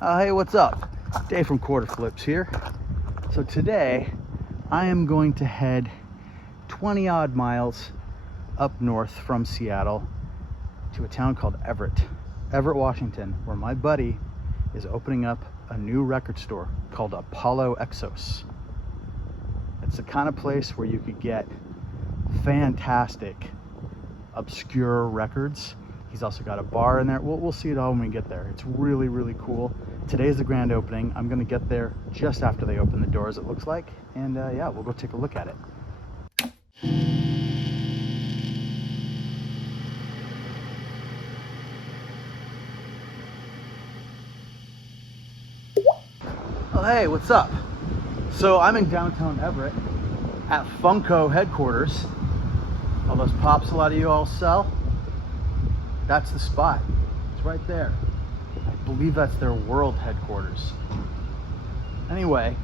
Hey, what's up? Dave from Quarter Flips here. So today I am going to head 20 odd miles up north from Seattle to a town called Everett, Washington, where my buddy is opening up a new record store called Apollo Exos. It's the kind of place where you could get fantastic, obscure records. He's also got a bar in there. We'll see it all when we get there. It's really, really cool. Today's the grand opening. I'm gonna get there just after they open the doors, it looks like. And yeah, we'll go take a look at it. Oh, hey, what's up? So I'm in downtown Everett at Funko headquarters. All those pops a lot of you all sell. That's the spot. It's right there. I believe that's their world headquarters. Anyway,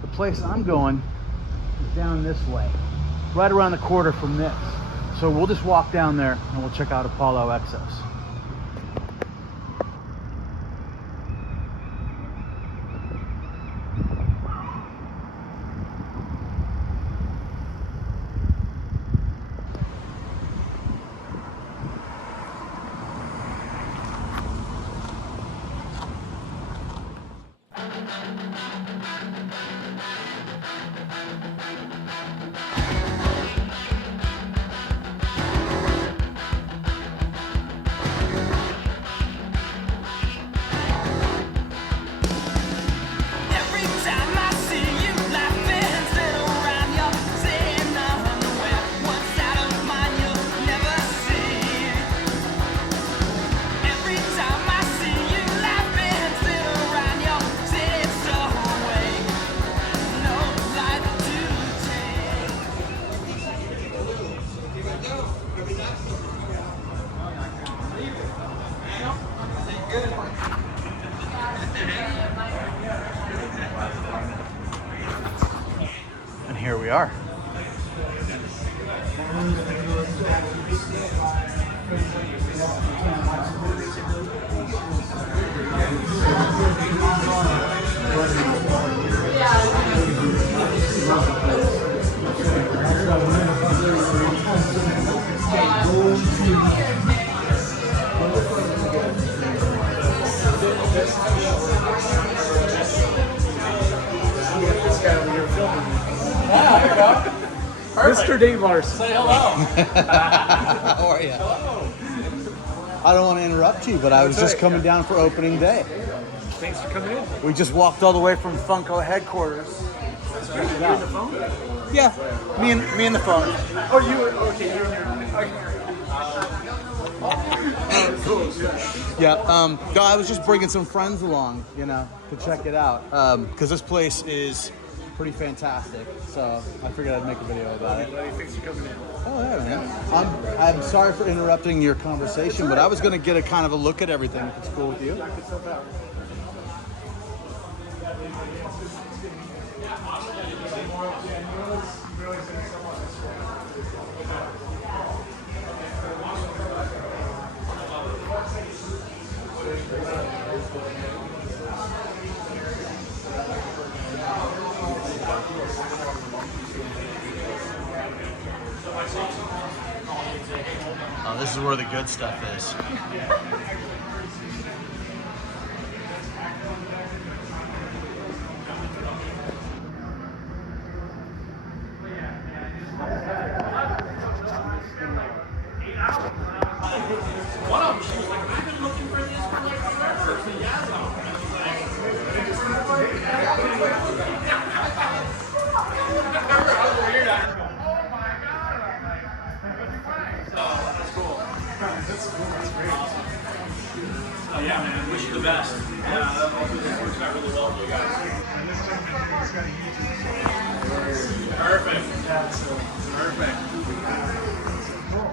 the place I'm going is down this way, right around the corner from this. So we'll just walk down there and we'll check out Apollo Exos. And here we are. Mr. Davars. Say hello. How are you? Hello. I don't want to interrupt you, but I was just coming down for opening day. Thanks for coming in. We just walked all the way from Funko headquarters. You in the phone? Yeah, me and the phone. Oh, you okay? You're in your. Cool. Yeah. No, I was just bringing some friends along, you know, to check it out, because this place is pretty fantastic. So I figured I'd make a video about it. Thanks for coming in. Oh yeah, man. I'm sorry for interrupting your conversation, but I was going to get a kind of a look at everything. If it's cool with you. Oh, this is where the good stuff is. One of them, she was like, I've been looking for this for like forever. So yeah, oh yeah, man. Wish you the best. Yeah, that works out really well for you guys. And this gentleman's got a YouTube channel. Perfect. Yeah, so Perfect. cool.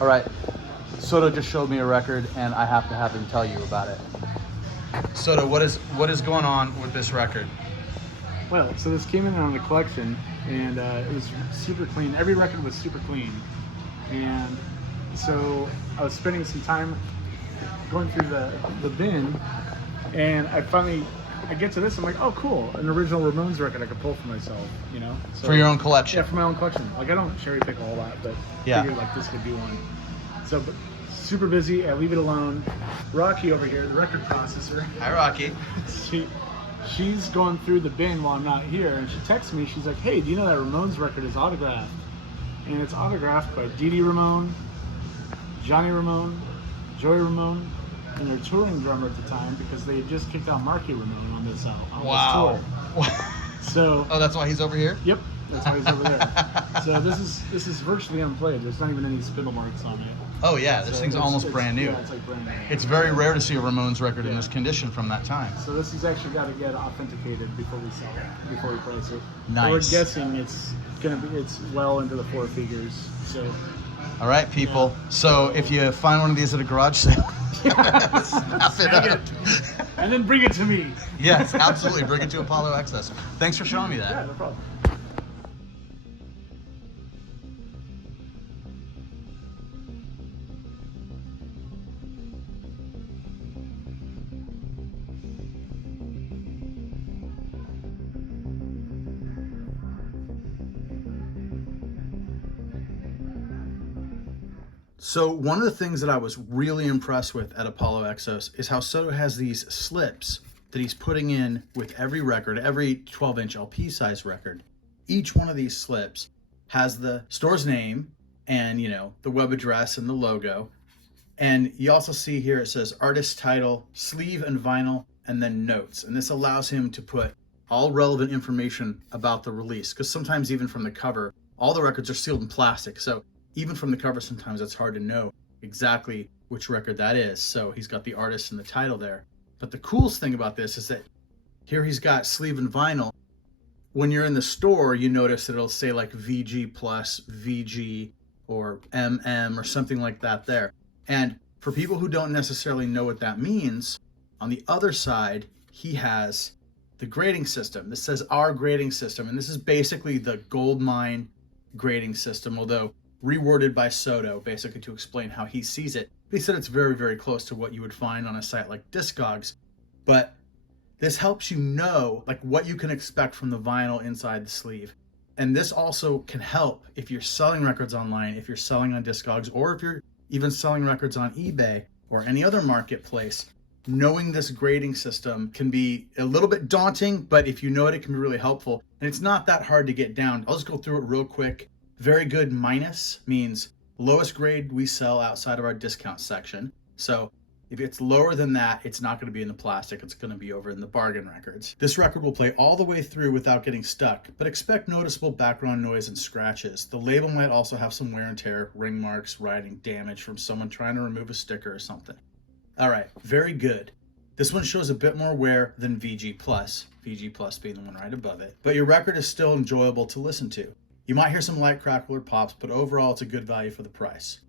All right, Soto just showed me a record, and I have to have him tell you about it. Soto, what is going on with this record? Well, so this came in on the collection, and it was super clean. Every record was super clean, and so I was spending some time going through the bin, and I get to this, I'm like, oh cool, an original Ramones record I could pull for myself, you know? So, For your own collection? Yeah, for my own collection. Like I don't cherry pick a whole lot, but Yeah. figured like this would be one. So, but super busy, I leave it alone. Rocky over here, the record processor. Hi, Rocky. She's going through the bin while I'm not here, and she texts me, she's like, hey, do you know that Ramones record is autographed? And it's autographed by Dee Dee Ramone, Johnny Ramone, Joey Ramone, and their touring drummer at the time, because they had just kicked out Marky Ramone on this album. Wow. So. Oh, that's why he's over here? Yep, that's why he's over there. So this is virtually unplayed. There's not even any spindle marks on it. Oh yeah, this thing's almost brand new. Yeah, it's like brand new. It's very rare to see a Ramones record in this condition from that time. So this has actually got to get authenticated before we sell it, before we price it. Nice. We're guessing it's well into the 4 figures. So. All right, people. Yeah. So if you find one of these at a garage sale, snap it up. And then bring it to me. Yes, absolutely. Bring it to Apollo Exos. Thanks for showing me that. Yeah, no problem. So one of the things that I was really impressed with at Apollo Exos is how Soto has these slips that he's putting in with every record, every 12-inch LP size record. Each one of these slips has the store's name and, you know, the web address and the logo. And you also see here it says artist title, sleeve and vinyl, and then notes. And this allows him to put all relevant information about the release, because sometimes even from the cover, all the records are sealed in plastic. So even from the cover, sometimes it's hard to know exactly which record that is. So he's got the artist and the title there. But the coolest thing about this is that here he's got sleeve and vinyl. When you're in the store, you notice that it'll say like VG plus, VG, or MM or something like that there. And for people who don't necessarily know what that means, on the other side, he has the grading system. This says our grading system, and this is basically the gold mine grading system, although reworded by Soto, basically to explain how he sees it. He said it's very, very close to what you would find on a site like Discogs, but this helps you know like what you can expect from the vinyl inside the sleeve. And this also can help if you're selling records online, if you're selling on Discogs, or if you're even selling records on eBay or any other marketplace. Knowing this grading system can be a little bit daunting, but if you know it, it can be really helpful. And it's not that hard to get down. I'll just go through it real quick. Very good minus means lowest grade we sell outside of our discount section. So if it's lower than that, it's not going to be in the plastic. It's going to be over in the bargain records. This record will play all the way through without getting stuck, but expect noticeable background noise and scratches. The label might also have some wear and tear, ring marks, writing damage from someone trying to remove a sticker or something. All right, very good. This one shows a bit more wear than VG Plus being the one right above it, but your record is still enjoyable to listen to. You might hear some light crackle or pops, but overall it's a good value for the price.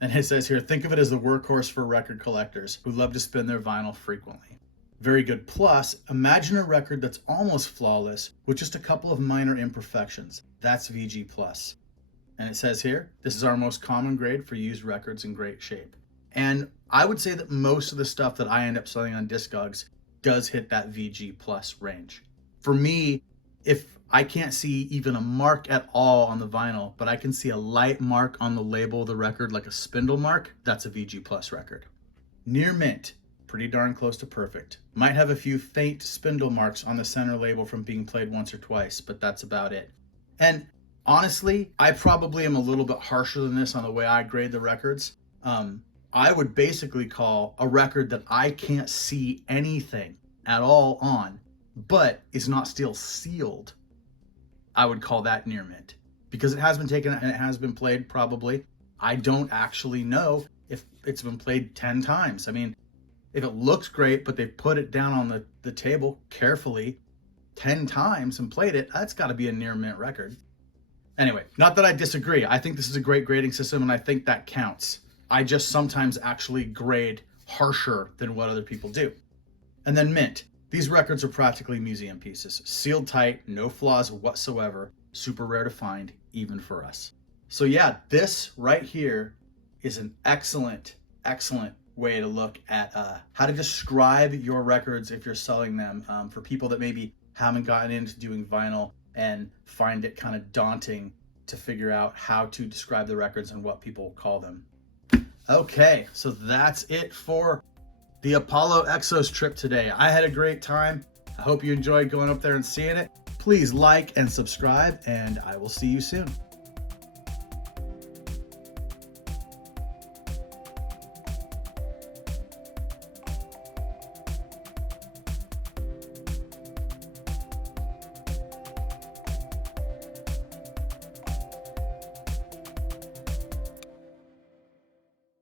And it says here, think of it as the workhorse for record collectors who love to spin their vinyl frequently. Very good plus, imagine a record that's almost flawless with just a couple of minor imperfections. That's VG Plus. And it says here, this is our most common grade for used records in great shape. And I would say that most of the stuff that I end up selling on Discogs does hit that VG Plus range. For me, if I can't see even a mark at all on the vinyl, but I can see a light mark on the label of the record, like a spindle mark, that's a VG Plus record. Near mint, pretty darn close to perfect. Might have a few faint spindle marks on the center label from being played once or twice, but that's about it. And honestly, I probably am a little bit harsher than this on the way I grade the records. I would basically call a record that I can't see anything at all on, but is not still sealed, I would call that near mint, because it has been taken and it has been played probably. I don't actually know if it's been played 10 times. I mean, if it looks great, but they put it down on the table carefully 10 times and played it, that's got to be a near mint record. Anyway, not that I disagree. I think this is a great grading system, and I think that counts. I just sometimes actually grade harsher than what other people do. And then mint. These records are practically museum pieces. Sealed tight, no flaws whatsoever. Super rare to find, even for us. So yeah, this right here is an excellent, excellent way to look at how to describe your records if you're selling them, for people that maybe haven't gotten into doing vinyl and find it kind of daunting to figure out how to describe the records and what people call them. Okay, so that's it for the Apollo Exos trip today. I had a great time. I hope you enjoyed going up there and seeing it. Please like and subscribe, and I will see you soon.